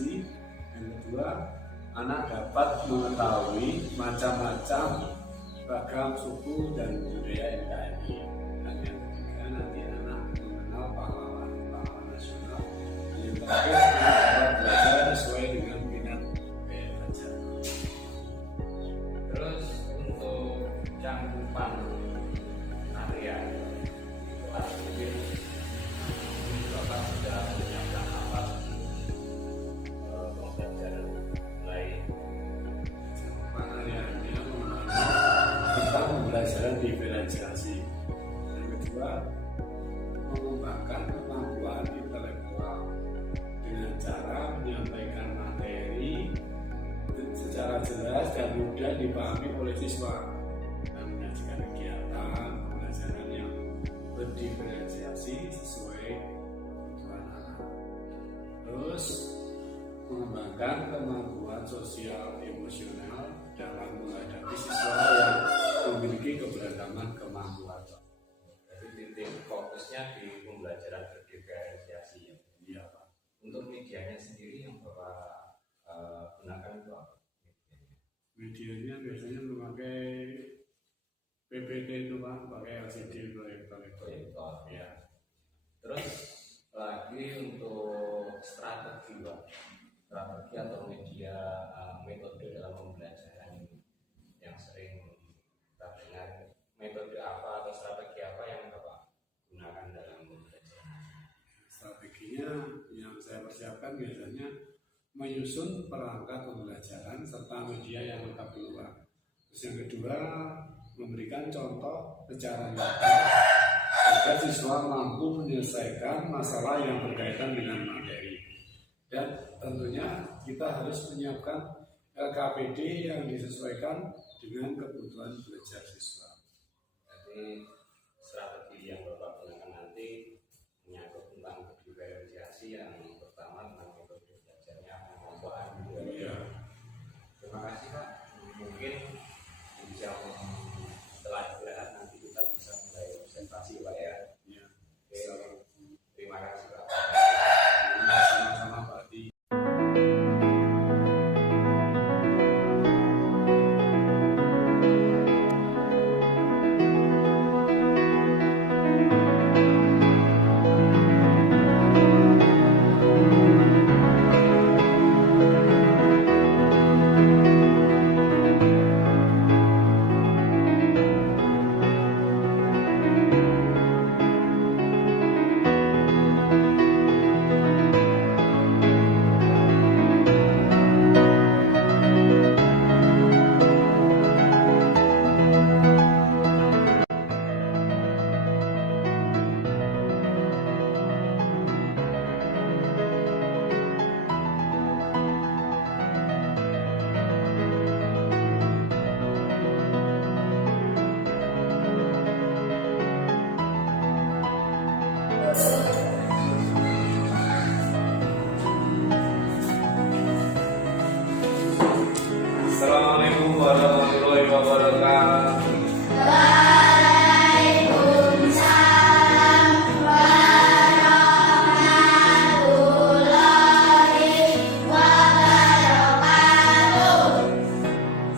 berinteraksi. Yang kedua, anak dapat mengetahui macam-macam ragam suku dan budaya NKRI. Dan yang ketiga, nanti anak mengenal pahlawan nasional. Dan yang terakhir, anak dapat belajar sesuai dengan minat belajar. Terus untuk cakupan area mungkin Bapak sudah menyiapkan apa pembelajaran lain cakupan areanya tentang pembelajaran diferensiasi. Yang kedua, mengembangkan kemampuan intelektual dengan cara menyampaikan materi secara jelas dan mudah dipahami oleh siswa dan menyajikan kegiatan pembelajaran yang berdiferensiasi sesuai kebutuhan anak. Terus mengembangkan kemampuan sosial emosional dalam menghadapi siswa yang memiliki keberagaman kemampuan. jadi titik fokusnya di pembelajaran berdiferensiasi Iya, Pak. untuk medianya sendiri yang Bapak gunakan itu apa? Medianya biasanya memakai PPT itu, Pak, pakai LCD proyektor. Ya. Terus lagi untuk strategi Pak, strategi atau media metode dalam pembelajaran ini yang sering kita dengar, metode apa atau strategi apa yang Bapak gunakan dalam pembelajaran? Strateginya yang saya persiapkan biasanya menyusun perangkat pembelajaran serta media yang lengkap dulu, Pak. Terus yang kedua, memberikan contoh secara nyata agar siswa mampu menyelesaikan masalah yang berkaitan dengan materi. Dan tentunya kita harus menyiapkan LKPD yang disesuaikan dengan kebutuhan belajar siswa. Jadi strategi yang Bapak gunakan nanti menyangkut tentang diferensiasi yang pertama tentang metode belajarnya pengembangan budaya. Ya. Terima kasih Pak. Mungkin bisa setelah istirahat nanti kita bisa mulai presentasi Pak ya. Ya. Oke. Terima kasih Pak. Sama-sama, Pak. Assalamualaikum warahmatullahi wabarakatuh.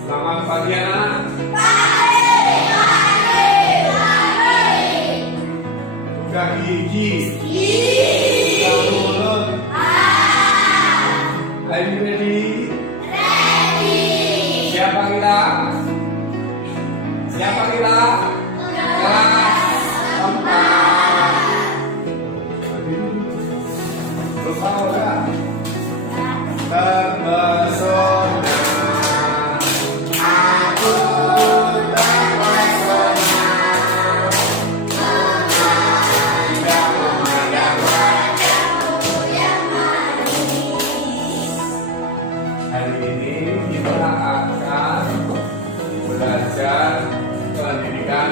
Selamat pagi anak. Buka gigi. Buka mulut. Are you ready? Siapa kita? Siapa kita? Kelas 4. Bersama udah? Terpesona aku terpesona memandang wajahmu yang manis. Hari ini kita akan belajar pendidikan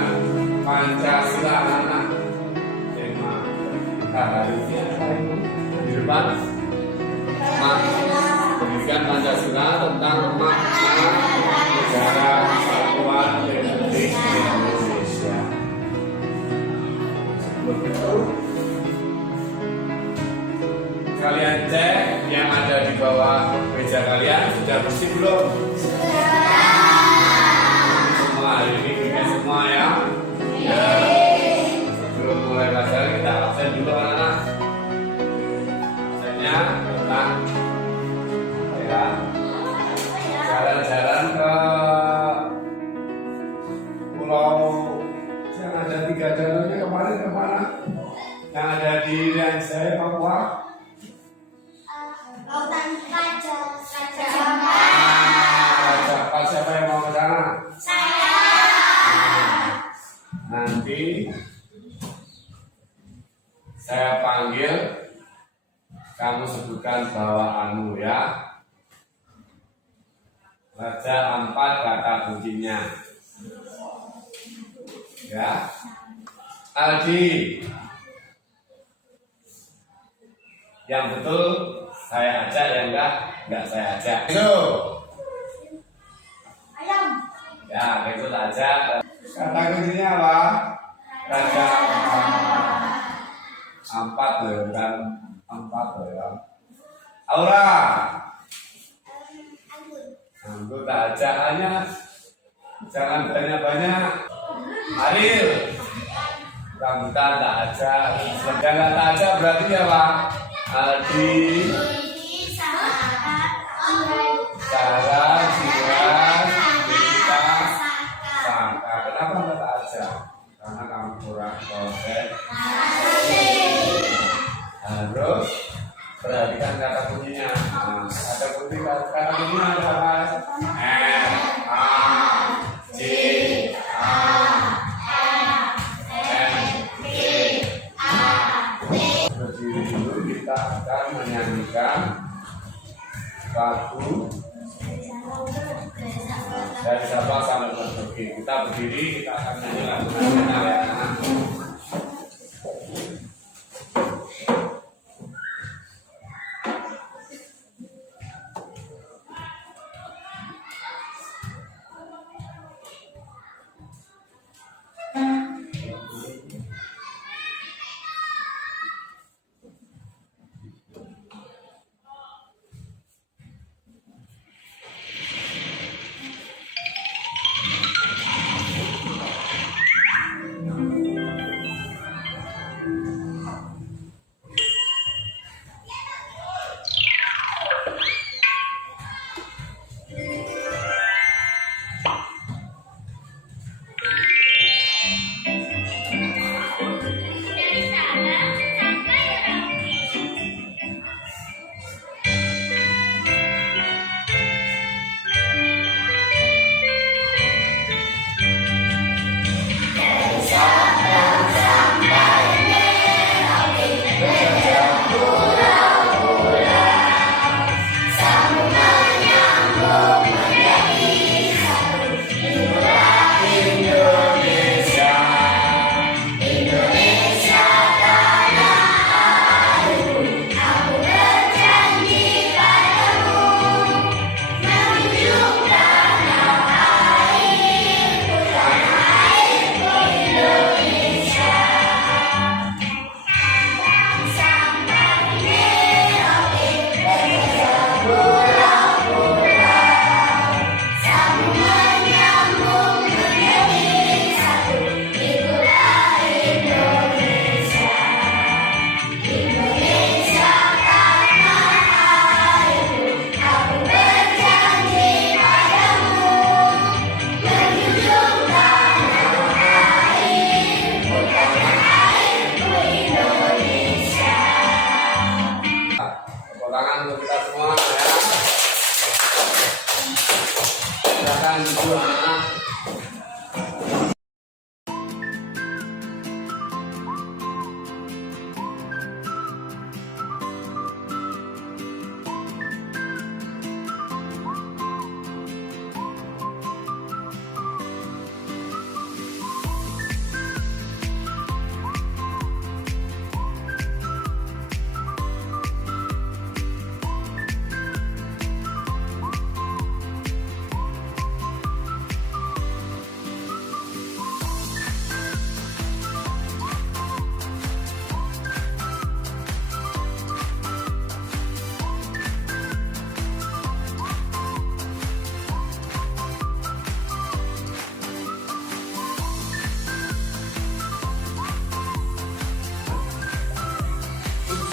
Pancasila anak. Tema kita hari ini di depan pendidikan Pancasila tentang makna negara kesatuan Republik Indonesia. Sebelum itu kalian cek yang ada di bawah meja kalian sudah bersih belum? Semua hari ini kita semua ya. Ya. Sebelum mulai belajar kita absen dulu anak-anak. Absennya tentang ya jalan-jalan ke pulau yang ada 3 jalurnya kemarin kemana? Yang ada di Rianjaya, Papua. Lautan Raja Raja Ampat, siapa yang mau ke sana? Saya. Nanti saya panggil, kamu sebutkan bawaanmu ya. Raja Ampat kata kuncinya. Ya. Aldi. Yang betul saya ajak, yang enggak saya ajak. Itu. Ayam. Ya, itu aja. Kata kuncinya apa? Raja Ampat loh, bukan Ampat loh ya. Aura. Anggur tak ajakannya. Jangan banyak-banyak. Aril. Rambutan tak ajak. Jangan tak ajak berarti apa? Aldi, Sarah, Jiran, Dita, Sangka. Kenapa enggak tak ajak? Karena kamu kurang konsen. Harus perhatikan kata kuncinya. Nah, kata kunci kuncinya ada apa? M, A, J, A, M, G, A. Berdiri dulu, kita akan menyanyikan lagu dari Sabang sampai Merauke. Kita berdiri, kita akan nyanyi lagu nasional ya.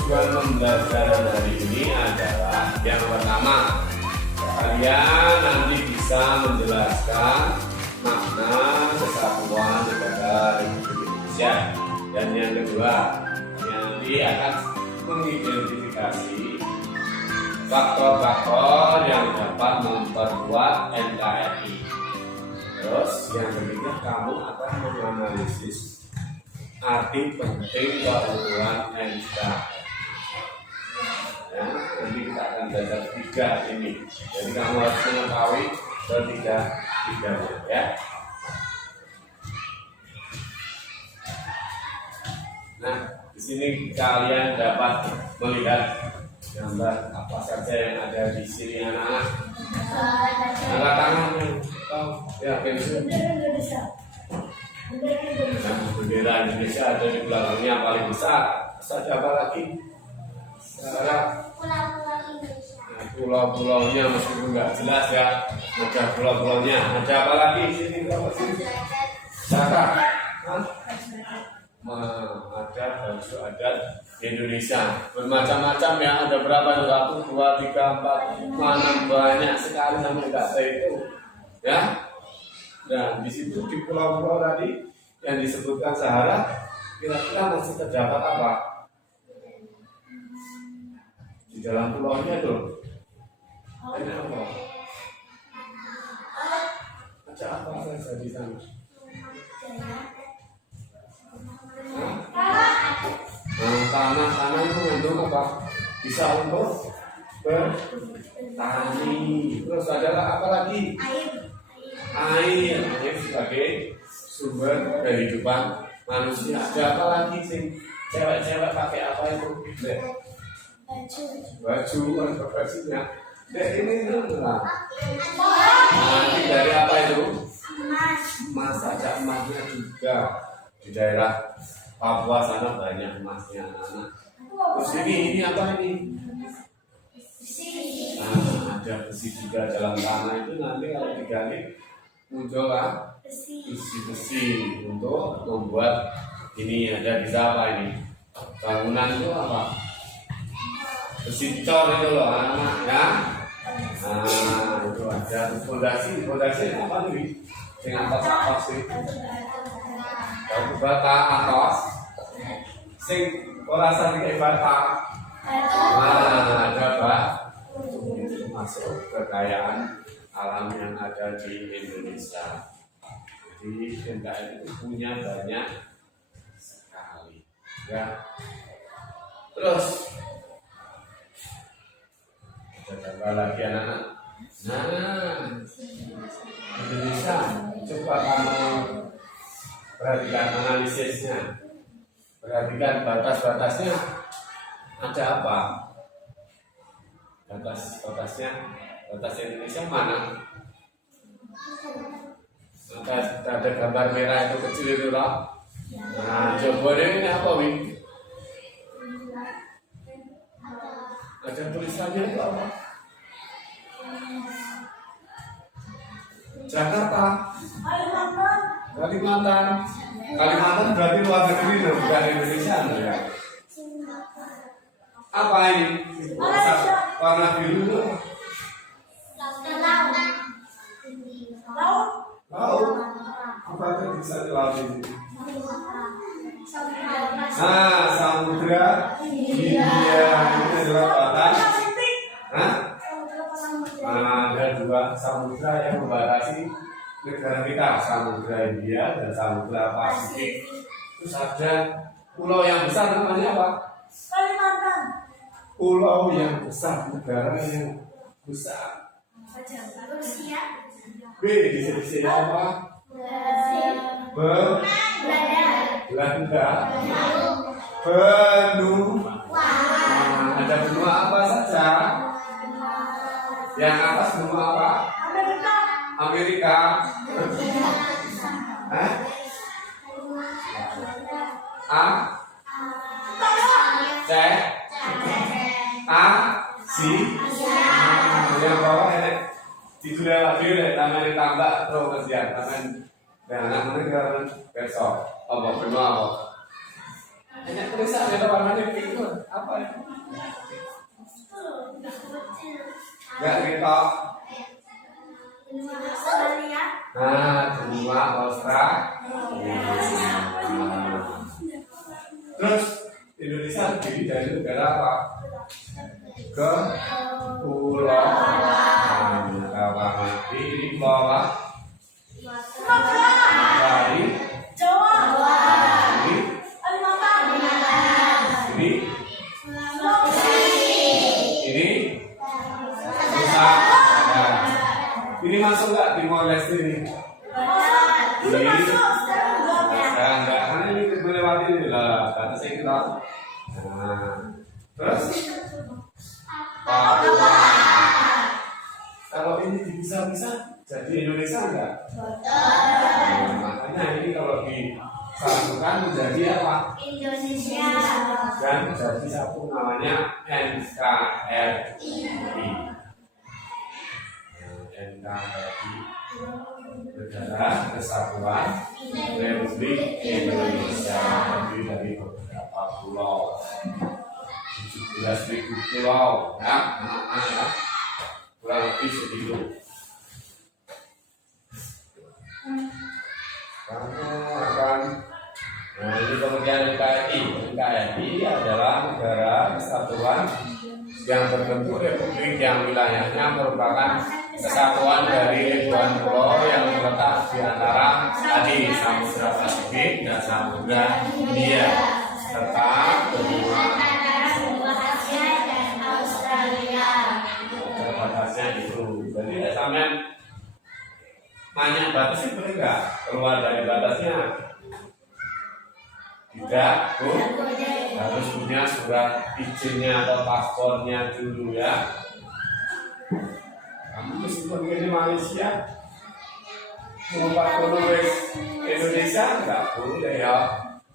tujuan pembelajaran hari ini adalah yang pertama, kalian nanti bisa menjelaskan makna kesatuan negara Republik Indonesia. Dan yang kedua, nanti akan mengidentifikasi faktor-faktor yang dapat memperkuat NKRI. Terus yang ketiga, kamu akan menganalisis arti penting keutuhan NKRI. Ya, nanti kita akan belajar tiga ini. Jadi kamu harus mengetahui tiganya, ya. Nah, di sini kalian dapat melihat gambar apa saja yang ada di sini, anak-anak. Angkat tangan, ya, pensiun. Nah, bendera Indonesia ada di belakangnya paling besar. Saja apa lagi? Pulau-pulau Indonesia. Nah, pulau-pulaunya meskipun nggak jelas ya, ada pulau-pulaunya. Ada apa lagi di sini? Berapa sih? Zakat. Ada baju adat Indonesia bermacam-macam ya. Ada berapa? 1, 2, 3, 4, 5, 6, banyak sekali sampai nggak terhitung ya. Dan di situ di pulau-pulau tadi yang disebutkan Sahara, kira-kira masih terdapat apa di dalam pulaunya tuh? Ada apa? Ada apa saja di sana? Tanah itu untuk apa? Bisa untuk bertani. Terus ada apa lagi? Air sebagai sumber kehidupan manusia. Ada apa lagi sih? Cewek-cewek pakai apa itu? Baju atau bajunya. Ini lah. Nanti dari apa itu? Emas. Ada emasnya juga. Di daerah Papua sana banyak emasnya, anak-anak. Terus ini apa ini? Nah, ada besi juga dalam tanah itu. Nanti kalau digali muncullah besi-besi untuk membuat ini. Ada bisa apa ini? Bangunan itu apa? Besi cor itu loh, anak-anak ya. Nah, itu ada fondasi apa nih? Dengan apa sih? Batu bata atas, sing ora sate bata. Nah, ada Pak. Itu masuk kekayaan alam yang ada di Indonesia. Jadi NKRI itu punya banyak sekali, ya. Terus ada lagi anak-anak. Nah, Indonesia, coba kamu perhatikan analisisnya, perhatikan batas-batasnya. Ada apa? Batas-batasnya, batas Indonesia mana? Ada gambar merah itu kecil itu lah. Nah, coba deh ini apa Wi? Ada tulisannya itu apa? Jakarta. Kalimantan berarti luar negeri loh, bukan Indonesia loh ya. Apa ini? Warna biru itu? Laut. Apa itu bisa di laut ini? Nah, Samudra Hindia ini adalah batas. Ada dua samudra yang membatasi negara kita, Samudra Hindia dan Samudra Pasifik. Terus ada pulau yang besar namanya apa? Kalimantan. Pulau yang besar, negara yang besar. Rusia. B di sini apa? Belanda. Benua. Ada benua apa saja? Yang atas benua apa? Amerika. A. C. A. Si. Yang bawah ini disudah lagi deh, namanya tambah terus ya, namanya. Dan anak-anak kan besok apa benua apa? Banyak tulisan ada warnanya pink itu apa ya? Enggak kita. Australia. Nah, benua Australia. Terus Indonesia terdiri dari negara apa? Kepulauan. Ini pulau apa? Dari Jawa. ini Kalimantan. ini ini Nusa Tenggara. Ini masuk nggak Timor Leste ini? Dulu masuk, sekarang enggak. Sekarang nggak, karena ini melewati ini lah. Batasnya kita. Nah, terus Papua. Kalau ini bisa jadi Indonesia enggak? Nah, makanya ini kalau disatukan menjadi apa? Indonesia. Dan jadi satu namanya NKRI. NKRI Negara Kesatuan Republik Indonesia, terdiri dari beberapa pulau, 17.000 pulau, ya, anak-anak ya, kurang lebih segitu. Kamu akan, nah ini kemudian NKRI. NKRI adalah negara kesatuan yang berbentuk republik yang wilayahnya merupakan kesatuan dari ribuan pulau yang terletak di antara tadi Samudra Pasifik dan Samudra Hindia serta benua Asia dan Australia. batasnya itu. Jadi sampai banyak batasnya boleh nggak keluar dari batasnya? Tidak, Bu. Harus punya surat izinnya atau paspornya dulu ya. Kamu meskipun ini Malaysia mau tulis Indonesia nggak boleh ya,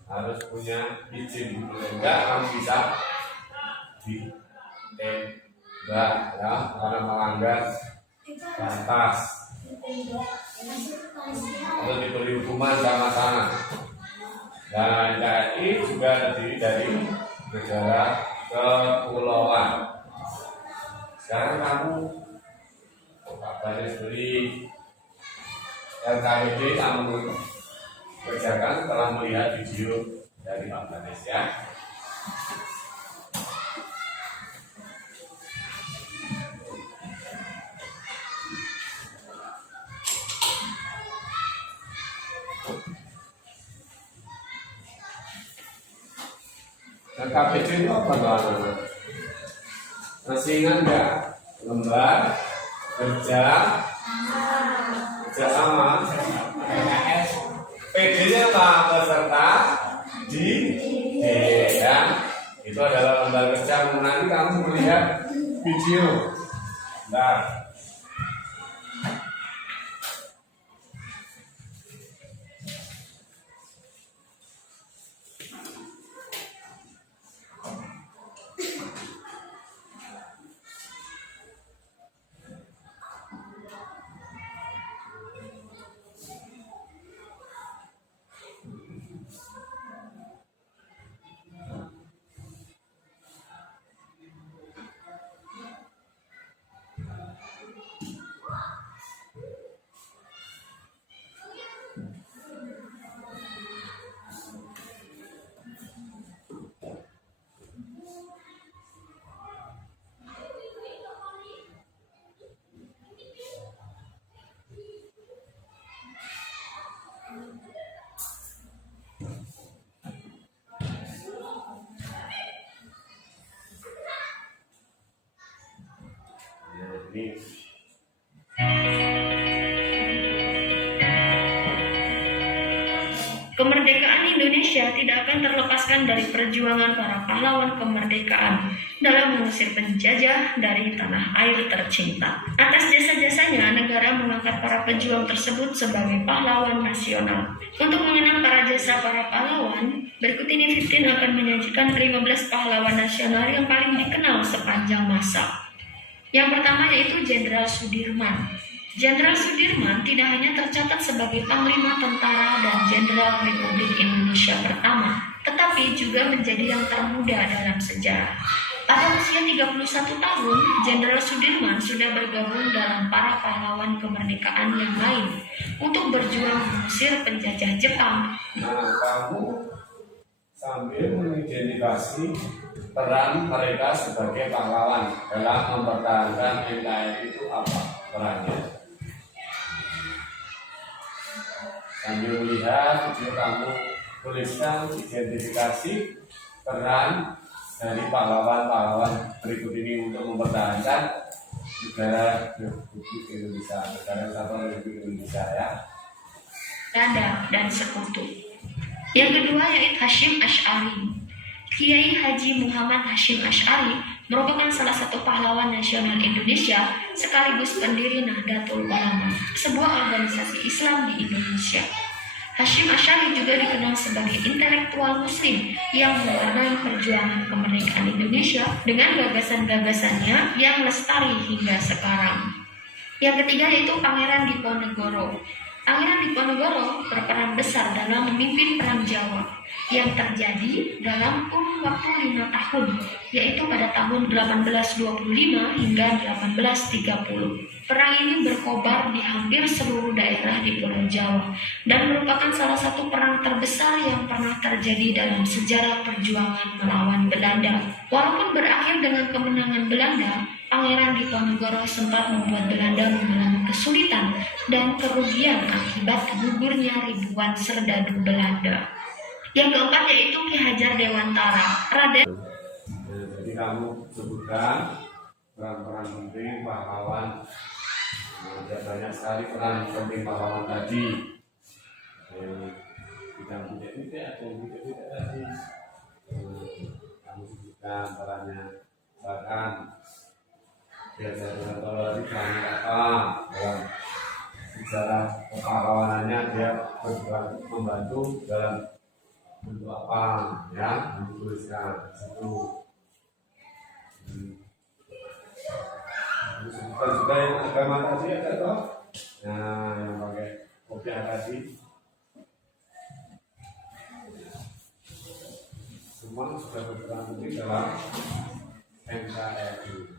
harus punya izin dulu. Enggak, kamu bisa ditembak ya karena melanggar batas atau diberi hukuman sama-sama. Dan NKRI juga terdiri dari negara kepulauan. Sekarang kamu banyak sekali LKPD kamu kerjakan setelah melihat video dari Pak Banes ya. LKPD itu apa Pak? Masih ingat nggak? Lembar kerja sama PD-nya apa? Peserta didik ya. Itu adalah lembar kerja. Nanti kamu melihat video. Nah, ini Kemerdekaan Indonesia tidak akan terlepaskan dari perjuangan para pahlawan kemerdekaan dalam mengusir penjajah dari tanah air tercinta. Atas jasa-jasanya, negara mengangkat para pejuang tersebut sebagai pahlawan nasional. Untuk mengenang para jasa para pahlawan, berikut ini Fiftin akan menyajikan 15 pahlawan nasional yang paling dikenal sepanjang masa. Yang pertama yaitu Jenderal Sudirman. Jenderal Sudirman tidak hanya tercatat sebagai Panglima Tentara dan Jenderal Republik Indonesia pertama, tetapi juga menjadi yang termuda dalam sejarah. Pada usia 31 tahun, Jenderal Sudirman sudah bergabung dalam para pahlawan kemerdekaan yang lain untuk berjuang mengusir penjajah Jepang. Nah, kamu sambil mengidentifikasi peran mereka sebagai pahlawan dalam mempertahankan NKRI itu apa perannya? Sambil melihat, video kamu tuliskan identifikasi peran dari pahlawan-pahlawan berikut ini untuk mempertahankan negara Republik Indonesia, negara Kesatuan Republik Indonesia ya. Belanda dan sekutu. Yang kedua yaitu Hasyim Asy'ari. Kiai Haji Muhammad Hasyim Asy'ari merupakan salah satu pahlawan nasional Indonesia sekaligus pendiri Nahdlatul Ulama, sebuah organisasi Islam di Indonesia. Hasyim Asy'ari juga dikenal sebagai intelektual muslim yang mewarnai perjuangan kemerdekaan Indonesia dengan gagasan-gagasannya yang lestari hingga sekarang. Yang ketiga yaitu Pangeran Diponegoro. Pangeran Diponegoro berperan besar dalam memimpin Perang Jawa yang terjadi dalam kurun waktu 5 tahun, yaitu pada tahun 1825 hingga 1830. Perang ini berkobar di hampir seluruh daerah di Pulau Jawa dan merupakan salah satu perang terbesar yang pernah terjadi dalam sejarah perjuangan melawan Belanda. Walaupun berakhir dengan kemenangan Belanda, Pangeran Diponegoro sempat membuat Belanda mengalami kesulitan dan kerugian akibat gugurnya ribuan serdadu Belanda. Yang keempat yaitu Ki Hajar Dewantara. Jadi kamu sebutkan peran-peran penting pahlawan. Ada banyak sekali peran penting pahlawan tadi. Bidang tidak atau tidak tadi. Kamu sebutkan perannya, bahkan biasa tadi perannya apa dalam sejarah kepahlawanannya, dia berjuang membantu dalam bentuk apa ya, dituliskan di situ. Disebutkan juga yang agama tadi ada toh, nah yang pakai kopiah tadi semua sudah berperan penting dalam NKRI.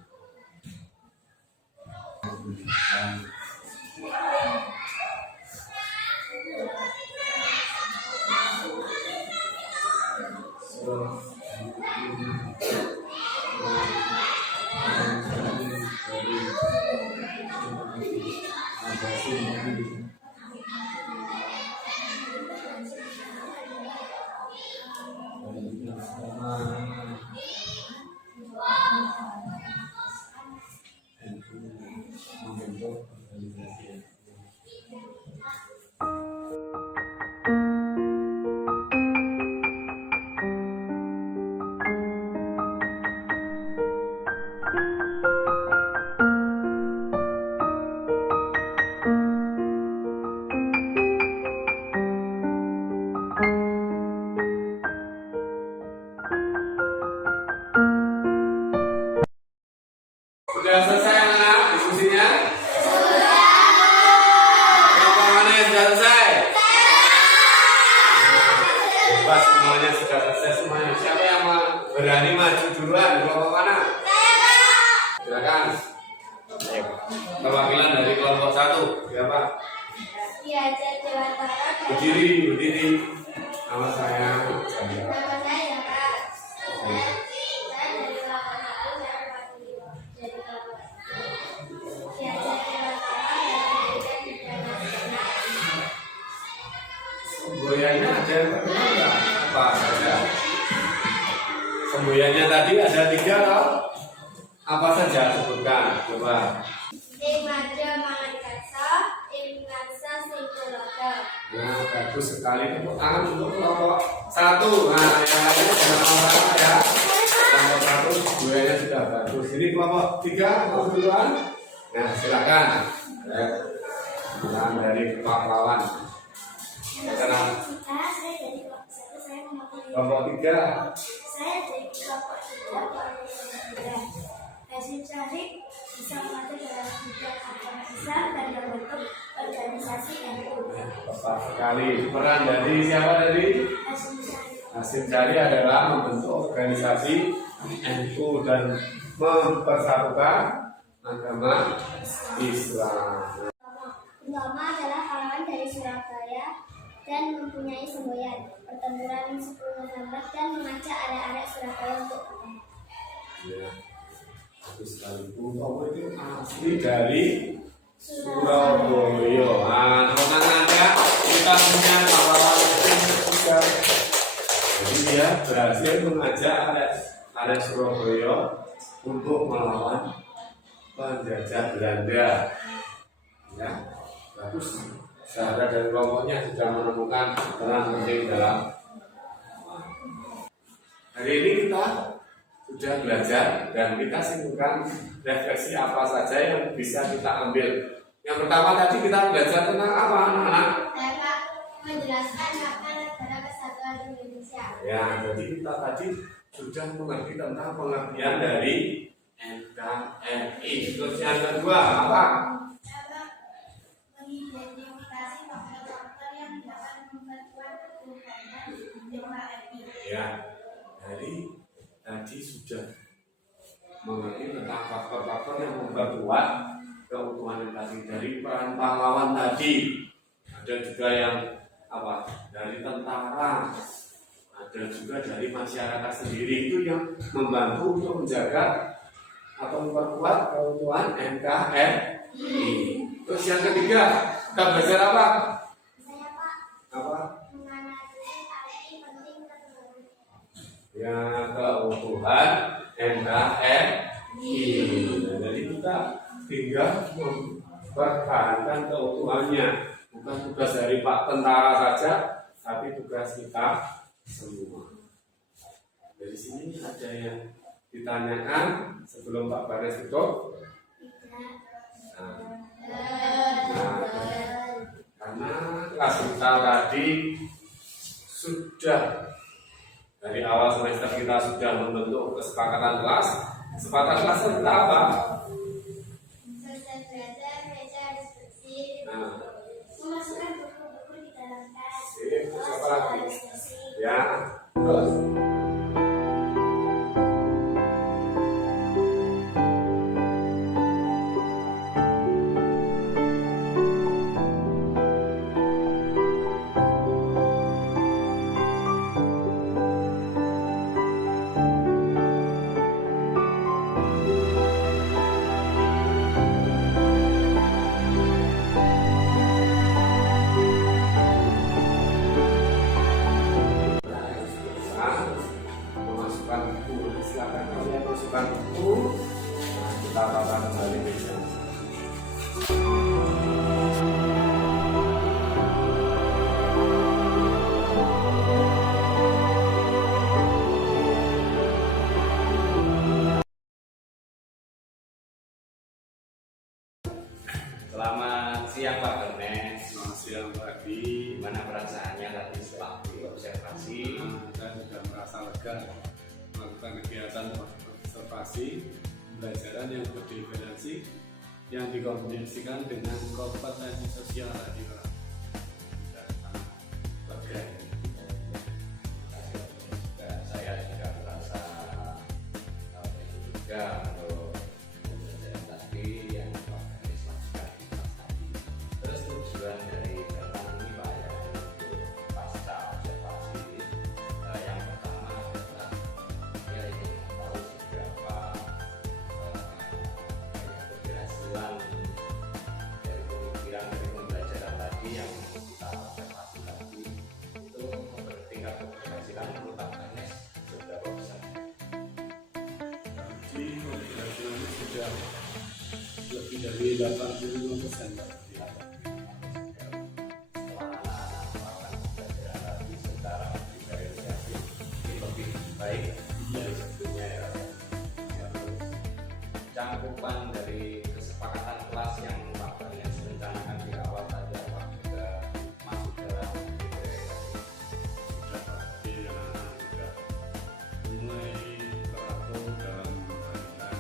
Sudah selesai anak diskusinya? Kelompok mana yang sudah selesai? Bebas semuanya sudah selesai semuanya. Siapa yang berani maju duluan? Kelompok mana? Silakan. Perwakilan dari kelompok 1 siapa? Ki Hajar Dewantara. Berdiri. Nama saya. Nama saya Kak. Saya dari kelompok 1, saya mewakili dari kelompok 1. Ki Hajar Dewantara yang mendirikan Bidang Nasional. Semboyannya ada yang terkenal nggak? Apa saja? Semboyannya tadi ada 3 loh. Apa saja sebutkan? Coba. Ing Majo Mangankasa, Ing Ngansa Singkolodo. Nah, bagus sekali. Tepuk tangan untuk kelompok 1. Nah, yang lainnya jangan lama-lama ya. Kelompok 1 semboyannya sudah bagus. Ini kelompok 3 mau duluan. Nah, silakan. Silakan dari pahlawan. Sekarang Saya dari kelompok 1, saya mewakili. kelompok 3. Saya dari kelompok 3, kelompok 3. Hasyim Syarif bisa mengatur dalam bidang agama Islam dan membentuk organisasi NU. Tepat sekali. Peran dari siapa tadi? Hasyim Syarif. hasil dari adalah membentuk organisasi NU dan mempersatukan agama Islam. Ulama adalah pahlawan dari Surabaya dan mempunyai semboyan pertempuran 10 November dan mengajak arek-arek Surabaya untuk damai. Ya, bagus sekali. Bung Tomo itu asli dari Surabaya. Nah, teman-teman ya, kita punya pahlawan juga. Jadi dia berhasil mengajak arek Surabaya untuk melawan penjajah Belanda. Ya, bagus. Sahabat dan kelompoknya sudah menemukan peran penting dalam. Hari ini kita sudah belajar dan kita simpulkan refleksi apa saja yang bisa kita ambil. Yang pertama tadi kita belajar tentang apa, anak-anak? Dapat menjelaskan makna negara kesatuan Indonesia. Ya, jadi kita tadi sudah mengerti tentang pengertian dari NKRI. Terus yang kedua apa? Dapat mengidentifikasi faktor-faktor yang dapat memperkuat keutuhan NKRI. Ya, jadi tadi sudah mengerti tentang faktor-faktor yang memperkuat keutuhan tadi dari peran pahlawan tadi. Ada juga yang apa? Dari tentara. Ada juga dari masyarakat sendiri itu yang membantu untuk menjaga atau memperkuat keutuhan NKRI. Terus yang ketiga, kita belajar apa? Saya Pak, Apa? menganalisis KRI penting ketuhanan. Ya, keutuhan NKRI. Nah, jadi kita tinggal mempertahankan keutuhannya. Bukan tugas dari Pak Tentara saja, tapi tugas kita semua. Dari sini ada yang ditanyakan sebelum Pak Baris tutup. Karena kelas kita tadi sudah dari awal semester kita sudah membentuk kesepakatan kelas. Kesepakatan kelas kita apa? Selesai belajar, meja harus bersih. Nah, Memasukkan buku-buku di dalam tas. terus apa lagi? Harus bersih. Ya, terus. Memasukkan buku, silakan kalian masukkan buku. Nah, kita tata kembali meja. Selamat siang Pak Bernes. Selamat siang pagi. Gimana perasaannya tadi setelah diobservasi? Saya sudah merasa lega melakukan kegiatan observasi pembelajaran yang berdiferensi yang dikombinasikan dengan kompetensi sosial tadi Pak. Sudah sangat lega. Dan saya juga merasa juga untuk pembelajaran tadi yang Pak Bernes lakukan di kelas tadi. Terus tujuan dari kegiatan ini Pak ya, untuk pasca observasi yang pertama adalah dia ingin tahu seberapa keberhasilan dari pemikiran dari pembelajaran tadi yang kita observasi tadi itu tingkat keberhasilan menurut Pak Bernes seberapa besar. Jadi keberhasilannya sudah lebih dari 85% Pak. Setelah anak-anak melakukan pembelajaran tadi secara diferensiasi ini lebih baik dari sebelumnya ya. Cangkupan dari kesepakatan kelas yang Pak Bernes rencanakan di awal tadi apa juga masuk dalam diferensiasi. Sudah pasti anak-anak sudah mulai teratur dalam menggunakan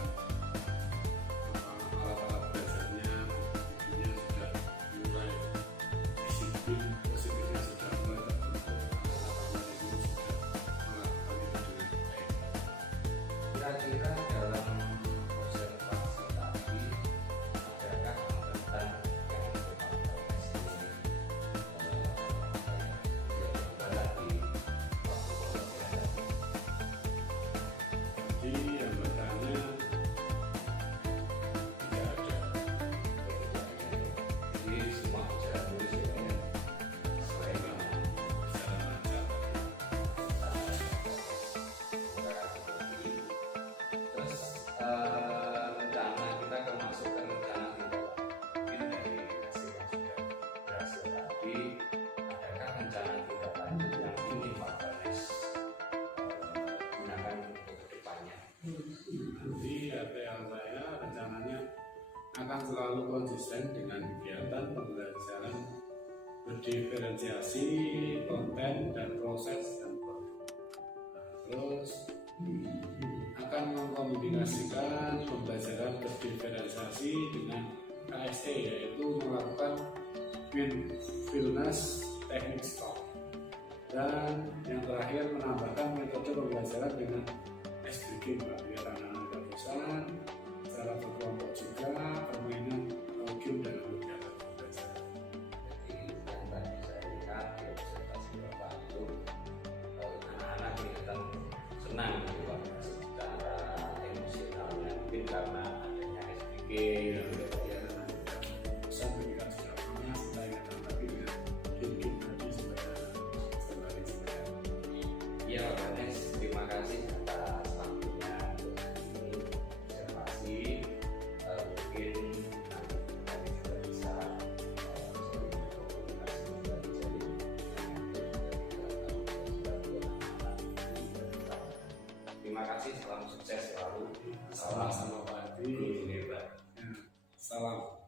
alat-alat belajarnya, bukunya sudah mulai disiplin, positifnya sudah mulai terbentuk, anak-anak itu sudah akan selalu konsisten dengan kegiatan pembelajaran berdiferensiasi konten dan proses dan produk. Terus akan mengkombinasikan pembelajaran berdiferensiasi dengan KST, yaitu melakukan mindfulness technique stop. Dan yang terakhir menambahkan metode pembelajaran dengan SBG, biar anak-anak tidak bosan, cara berkelompok juga, permainan atau game dalam kegiatan pembelajaran. Jadi yang tadi saya lihat di observasi Bapak itu anak-anak ini kan senang gitu Pak, secara emosionalnya mungkin karena adanya SBG gitu ya. Bosan ketika sudah panas, kita ingatkan lagi dengan game-game tadi supaya sembari semangat. Iya Pak Ganes, terima kasih atas waktunya untuk ini observasi. Mungkin nanti kita juga bisa sering berkomunikasi kembali. Terima kasih, salam sukses selalu. Sama-sama Pak Adi. Hebat. Salam.